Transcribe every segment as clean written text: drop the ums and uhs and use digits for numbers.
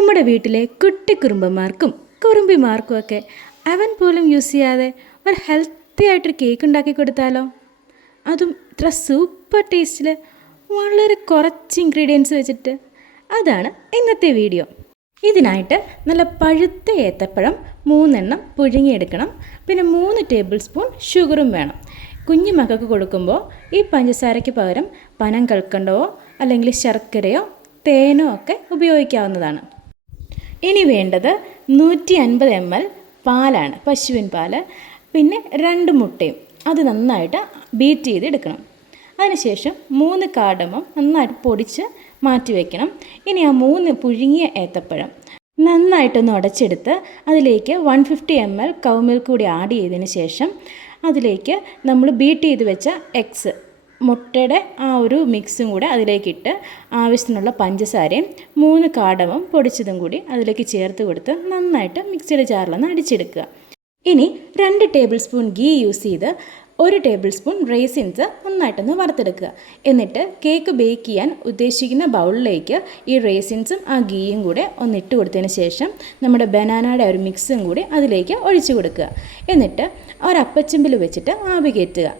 നമ്മുടെ വീട്ടിലെ കുട്ടി കുറുമ്പന്മാർക്കും കുറുമ്പിമാർക്കുമൊക്കെ അവൻ പോലും യൂസ് ചെയ്യാതെ ഒരു ഹെൽത്തി ആയിട്ടൊരു കേക്ക് ഉണ്ടാക്കി കൊടുത്താലോ? അതും ഇത്ര സൂപ്പർ ടേസ്റ്റിൽ വളരെ കുറച്ച് ഇൻഗ്രീഡിയൻസ് വെച്ചിട്ട്. അതാണ് ഇന്നത്തെ വീഡിയോ. ഇതിനായിട്ട് നല്ല പഴുത്ത ഏത്തപ്പഴം 3 പുഴുങ്ങിയെടുക്കണം. പിന്നെ 3 ടേബിൾ സ്പൂൺ ഷുഗറും വേണം. കുഞ്ഞു മക്കൾക്ക് കൊടുക്കുമ്പോൾ ഈ പഞ്ചസാരയ്ക്ക് പകരം പനം കൽക്കണ്ടമോ അല്ലെങ്കിൽ ശർക്കരയോ തേനോ ഒക്കെ ഉപയോഗിക്കാവുന്നതാണ്. ഇനി വേണ്ടത് 150 ml പാലാണ്, പശുവിൻ പാൽ. പിന്നെ 2 മുട്ടയും. അത് നന്നായിട്ട് ബീറ്റ് ചെയ്തെടുക്കണം. അതിനുശേഷം 3 കാർഡമം നന്നായിട്ട് പൊടിച്ച് മാറ്റി വയ്ക്കണം. ഇനി ആ 3 പുഴുങ്ങിയ ഏത്തപ്പഴം നന്നായിട്ടൊന്ന് ഉടച്ചെടുത്ത് അതിലേക്ക് 150 ml കൗ മിൽക്ക് കൂടി ആഡ് ചെയ്തതിന് ശേഷം അതിലേക്ക് നമ്മൾ ബീറ്റ് ചെയ്ത് വെച്ച എഗ്സ്, മുട്ടയുടെ ആ ഒരു മിക്സും കൂടെ അതിലേക്കിട്ട് ആവശ്യത്തിനുള്ള പഞ്ചസാരയും 3 കാർഡമം പൊടിച്ചതും കൂടി അതിലേക്ക് ചേർത്ത് കൊടുത്ത് നന്നായിട്ട് മിക്സിയുടെ ജാറിലൊന്ന് അടിച്ചെടുക്കുക. ഇനി 2 ടേബിൾ സ്പൂൺ ഗീ യൂസ് ചെയ്ത് 1 ടേബിൾ സ്പൂൺ റേസിൻസ് നന്നായിട്ടൊന്ന് വറുത്തെടുക്കുക. എന്നിട്ട് കേക്ക് ബേക്ക് ചെയ്യാൻ ഉദ്ദേശിക്കുന്ന ബൗളിലേക്ക് ഈ റേസിൻസും ആ ഗീയും കൂടെ ഒന്ന് ഇട്ട് കൊടുത്തതിന് ശേഷം നമ്മുടെ ബനാനയുടെ ഒരു മിക്സും കൂടി അതിലേക്ക് ഒഴിച്ചു കൊടുക്കുക. എന്നിട്ട് ഒരപ്പച്ചെമ്പിൽ വെച്ചിട്ട് ആവി കയറ്റുക.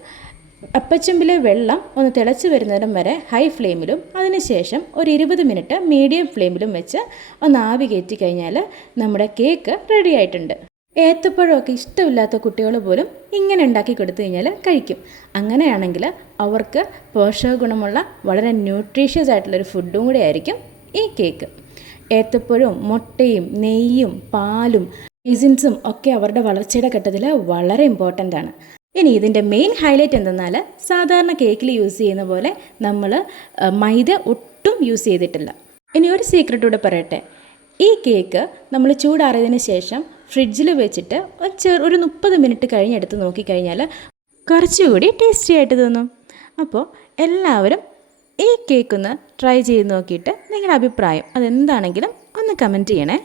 അപ്പച്ചെമ്പിലെ വെള്ളം ഒന്ന് തിളച്ച് വരുന്നിടം വരെ ഹൈ ഫ്ലെയിമിലും അതിനുശേഷം ഒരു 20 മിനിറ്റ് മീഡിയം ഫ്ലെയിമിലും വെച്ച് ഒന്ന് ആവി കയറ്റി കഴിഞ്ഞാൽ നമ്മുടെ കേക്ക് റെഡി ആയിട്ടുണ്ട്. ഏത്തപ്പഴമൊക്കെ ഇഷ്ടമില്ലാത്ത കുട്ടികൾ പോലും ഇങ്ങനെ ഉണ്ടാക്കി കൊടുത്തു കഴിഞ്ഞാൽ കഴിക്കും. അങ്ങനെയാണെങ്കിൽ അവർക്ക് പോഷക ഗുണമുള്ള വളരെ ന്യൂട്രീഷ്യസ് ആയിട്ടുള്ളൊരു ഫുഡും കൂടെ ആയിരിക്കും ഈ കേക്ക്. ഏത്തപ്പഴവും മുട്ടയും നെയ്യും പാലും റൈസിൻസും ഒക്കെ അവരുടെ വളർച്ചയുടെ ഘട്ടത്തിൽ വളരെ ഇമ്പോർട്ടൻ്റ് ആണ്. ഇനി ഇതിൻ്റെ മെയിൻ ഹൈലൈറ്റ് എന്തെന്നാൽ സാധാരണ കേക്കിൽ യൂസ് ചെയ്യുന്ന പോലെ നമ്മൾ മൈദ ഒട്ടും യൂസ് ചെയ്തിട്ടില്ല. ഇനി ഒരു സീക്രട്ട് കൂടെ പറയട്ടെ. ഈ കേക്ക് നമ്മൾ ചൂടാറിയതിന് ശേഷം ഫ്രിഡ്ജിൽ വെച്ചിട്ട് ഒരു 30 മിനിറ്റ് കഴിഞ്ഞെടുത്ത് നോക്കിക്കഴിഞ്ഞാൽ കുറച്ചുകൂടി ടേസ്റ്റി ആയിട്ട് തോന്നും. അപ്പോൾ എല്ലാവരും ഈ കേക്കൊന്ന് ട്രൈ ചെയ്ത് നോക്കിയിട്ട് നിങ്ങളുടെ അഭിപ്രായം അതെന്താണെങ്കിലും ഒന്ന് കമൻറ്റ് ചെയ്യണേ.